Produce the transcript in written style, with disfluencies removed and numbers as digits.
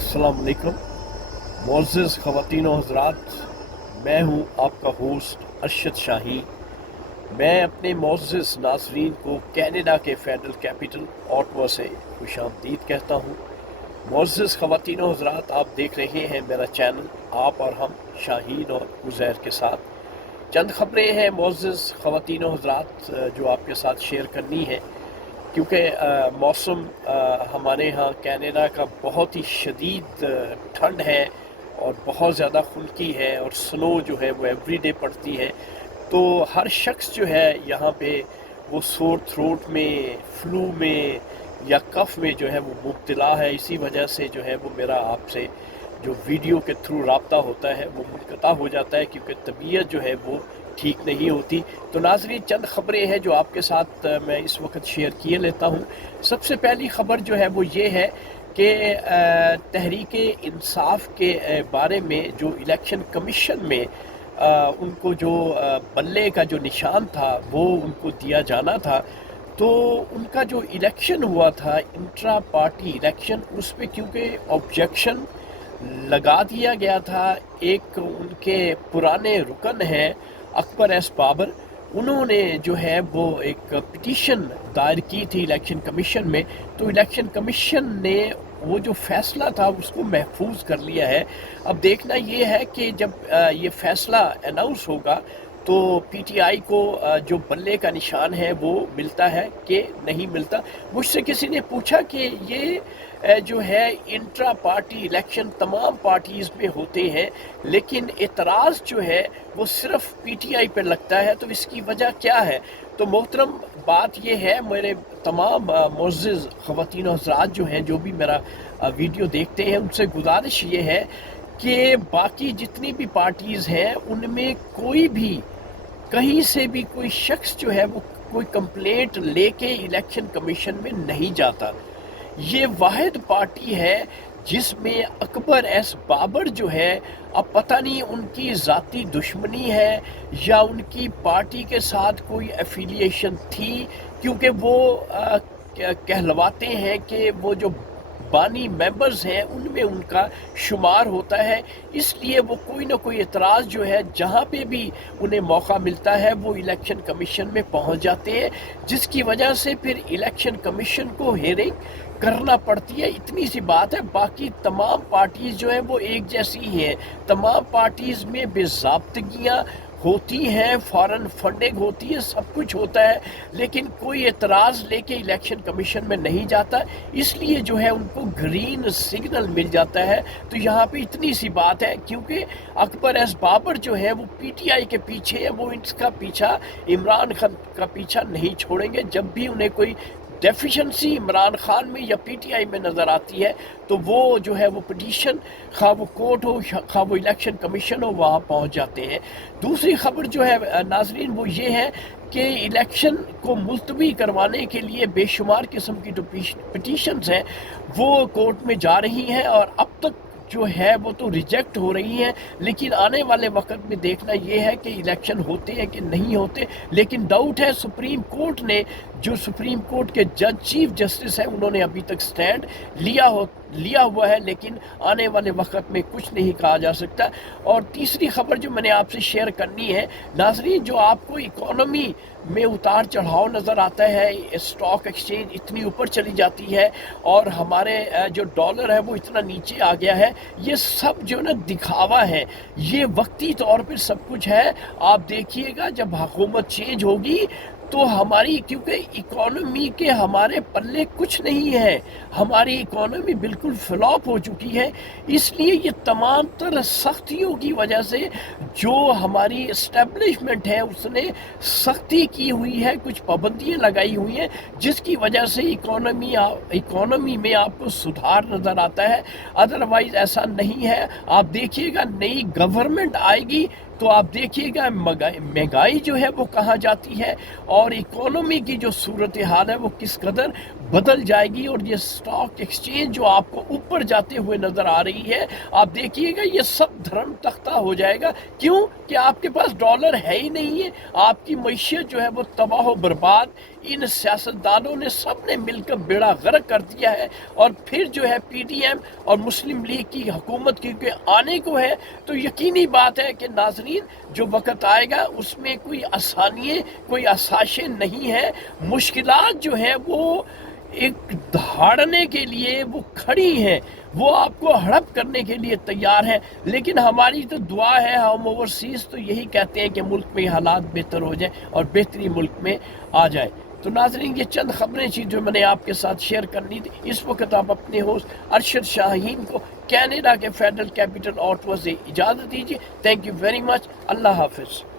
अस्सलाम वालेकुम मोअज़्ज़ज़ ख़वातीन व हज़रात, मैं हूँ आपका होस्ट अरशद शाही। मैं अपने मोअज़्ज़ज़ नाज़रीन को कनाडा के फेडरल कैपिटल ऑटवा से खुशामदीद कहता हूँ। मोअज़्ज़ज़ ख़वातीन व हज़रात, आप देख रहे हैं मेरा चैनल आप और हम शाहीन और उज़ैर के साथ। चंद ख़बरें हैं मोअज़्ज़ज़ ख़वातीन व हज़रात जो आपके साथ शेयर करनी है, क्योंकि मौसम हमारे यहाँ कनाडा का बहुत ही शदीद ठंड है और बहुत ज़्यादा खुनकी है, और स्नो जो है वो एवरीडे पड़ती है। तो हर शख्स जो है यहाँ पे वो सोर थ्रोट में, फ्लू में या कफ में जो है वो मुब्तला है। इसी वजह से जो है वो मेरा आपसे जो वीडियो के थ्रू राब्ता होता है वो मुनक़ता हो जाता है, क्योंकि तबीयत जो है वो ठीक नहीं होती। तो नाज़रीन, चंद ख़बरें हैं जो आपके साथ मैं इस वक्त शेयर किए लेता हूँ। सबसे पहली ख़बर जो है वो ये है कि तहरीक इंसाफ के बारे में जो इलेक्शन कमीशन में उनको जो बल्ले का जो निशान था वो उनको दिया जाना था, तो उनका जो इलेक्शन हुआ था इंट्रा पार्टी इलेक्शन, उस पर क्योंकि ऑब्जेक्शन लगा दिया गया था। एक उनके पुराने रुकन हैं अकबर एस बाबर, उन्होंने जो है वो एक पिटीशन दायर की थी इलेक्शन कमीशन में। तो इलेक्शन कमीशन ने वो जो फ़ैसला था उसको महफूज कर लिया है। अब देखना ये है कि जब ये फ़ैसला अनाउंस होगा तो पीटीआई को जो बल्ले का निशान है वो मिलता है कि नहीं मिलता। मुझसे किसी ने पूछा कि ये जो है इंट्रा पार्टी इलेक्शन तमाम पार्टीज़ में होते हैं, लेकिन एतराज़ जो है वो सिर्फ पीटीआई पर लगता है, तो इसकी वजह क्या है? तो मोहतरम, बात ये है, मेरे तमाम मुअज़्ज़ज़ ख़वातीन व हज़रात जो हैं, जो भी मेरा वीडियो देखते हैं, उनसे गुजारिश ये है कि बाकी जितनी भी पार्टीज़ हैं उनमें कोई भी कहीं से भी कोई शख्स जो है वो कोई कंप्लेंट लेके इलेक्शन कमीशन में नहीं जाता। ये वाहिद पार्टी है जिसमें अकबर एस बाबर जो है, अब पता नहीं उनकी ज़ाती दुश्मनी है या उनकी पार्टी के साथ कोई एफिलिएशन थी, क्योंकि वो कहलवाते हैं कि वो जो बानी मेंबर्स हैं उनमें उनका शुमार होता है, इसलिए वो कोई ना कोई एतराज़ जो है जहाँ पे भी उन्हें मौका मिलता है वो इलेक्शन कमीशन में पहुँच जाते हैं, जिसकी वजह से फिर इलेक्शन कमीशन को हेयरिंग करना पड़ती है। इतनी सी बात है। बाकी तमाम पार्टीज़ जो हैं वो एक जैसी ही हैं। तमाम पार्टीज़ में बेज़ाब्तगियाँ होती हैं, फॉरेन फंडिंग होती है, सब कुछ होता है, लेकिन कोई एतराज़ लेके इलेक्शन कमीशन में नहीं जाता, इसलिए जो है उनको ग्रीन सिग्नल मिल जाता है। तो यहाँ पे इतनी सी बात है, क्योंकि अकबर एस बाबर जो है वो पीटीआई के पीछे है, वो इसका पीछा इमरान खान का पीछा नहीं छोड़ेंगे। जब भी उन्हें कोई डेफिशिएंसी इमरान खान में या पीटीआई में नज़र आती है तो वो जो है वो पिटीशन, खा वो कोर्ट हो खा वो इलेक्शन कमीशन हो, वहाँ पहुँच जाते हैं। दूसरी खबर जो है नाजरीन वो ये है कि इलेक्शन को मुलतवी करवाने के लिए बेशुमार किस्म की जो पिटीशंस हैं वो कोर्ट में जा रही हैं, और अब तक जो है वो तो रिजेक्ट हो रही हैं, लेकिन आने वाले वक्त में देखना ये है कि इलेक्शन होते हैं कि नहीं होते। लेकिन डाउट है, सुप्रीम कोर्ट ने, जो सुप्रीम कोर्ट के जज चीफ जस्टिस हैं, उन्होंने अभी तक स्टैंड लिया हुआ है, लेकिन आने वाले वक्त में कुछ नहीं कहा जा सकता। और तीसरी खबर जो मैंने आपसे शेयर करनी है नाजरीन, जो आपको इकोनॉमी में उतार चढ़ाव नज़र आता है, स्टॉक एक्सचेंज इतनी ऊपर चली जाती है और हमारे जो डॉलर है वो इतना नीचे आ गया है, ये सब जो ना दिखावा है, ये वक्ती तौर पर सब कुछ है। आप देखिएगा जब हुकूमत चेंज होगी तो हमारी, क्योंकि इकोनॉमी के हमारे पल्ले कुछ नहीं है, हमारी इकोनॉमी बिल्कुल फ्लॉप हो चुकी है, इसलिए ये तमाम तरह सख्तियों की वजह से जो हमारी इस्टेब्लिशमेंट है उसने सख्ती की हुई है, कुछ पाबंदियाँ लगाई हुई हैं, जिसकी वजह से इकोनॉमी में आपको सुधार नज़र आता है। अदरवाइज़ ऐसा नहीं है। आप देखिएगा नई गवर्नमेंट आएगी तो आप देखिएगा महंगाई जो है वो कहाँ जाती है और इकोनॉमी की जो सूरत हाल है वो किस कदर بدل جائے گی اور یہ سٹاک ایکسچینج جو آپ کو اوپر جاتے ہوئے نظر آ رہی ہے، آپ دیکھیے گا یہ سب دھرم تختہ ہو جائے گا۔ کیوں کہ آپ کے پاس ڈالر ہے ہی نہیں ہے، آپ کی معیشت جو ہے وہ تباہ و برباد، ان سیاستدانوں نے سب نے مل کر بیڑا غرق کر دیا ہے۔ اور پھر جو ہے پی ڈی ایم اور مسلم لیگ کی حکومت کیونکہ آنے کو ہے، تو یقینی بات ہے کہ ناظرین جو وقت آئے گا اس میں کوئی آسانیاں، کوئی آسائشیں نہیں ہیں، مشکلات جو ہیں وہ ایک دہاڑنے کے لیے وہ کھڑی ہیں، وہ آپ کو ہڑپ کرنے کے لیے تیار ہیں۔ لیکن ہماری تو دعا ہے، ہم اوورسیز تو یہی کہتے ہیں کہ ملک میں حالات بہتر ہو جائیں اور بہتری ملک میں آ جائے۔ تو ناظرین یہ چند خبریں تھیں جو میں نے آپ کے ساتھ شیئر کرنی تھی۔ اس وقت آپ اپنے ہوسٹ ارشد شاہین کو کینیڈا کے فیڈرل کیپٹل آٹوا سے اجازت دیجیے۔ تھینک یو ویری مچ، اللہ حافظ۔